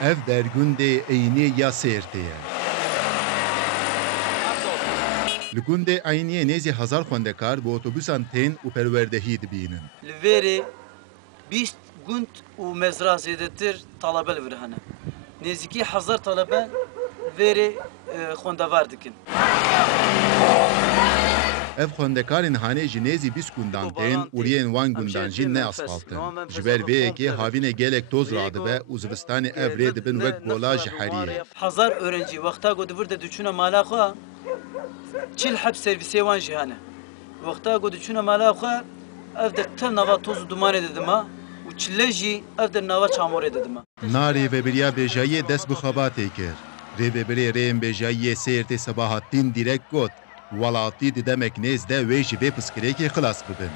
Ev dergundê Eynî ya Sêrtê ye. Li gundê Eyniyê nêzî hezar xwendekar bi otobûsan tên û perwerdehî dibînin. Li Vêrê 20 gund û mezra zêdetir talebe li vir hene. Nêzîkî 1000 talebe Vêrê xwendevar dikin. Ev xwendekarên hanê ji nêzî 20 gundan tên û riyên wan gundan jî ne asfaltin. Ji ber vê yekê havînê gelek toz radibe û zivistanê ev rê dibin wek gola ji heriyê. 1000 öğrenci wexta ku divir de diçûne mala xwe, çil heb servisê wan jî hene. Wexta ku diçûne mala xwe, ev de til nava toz û dumanê de dima û çile jî ev de nava çamorê de dima. Narê veberiya bêjayiyê dest bi xebatê kir. Rêveberê rêyên bêjayiyê Sêrtê Sebahattin Dîrek got, welatî di demek nêz de wê ji vê piskirêkê xilas bibin.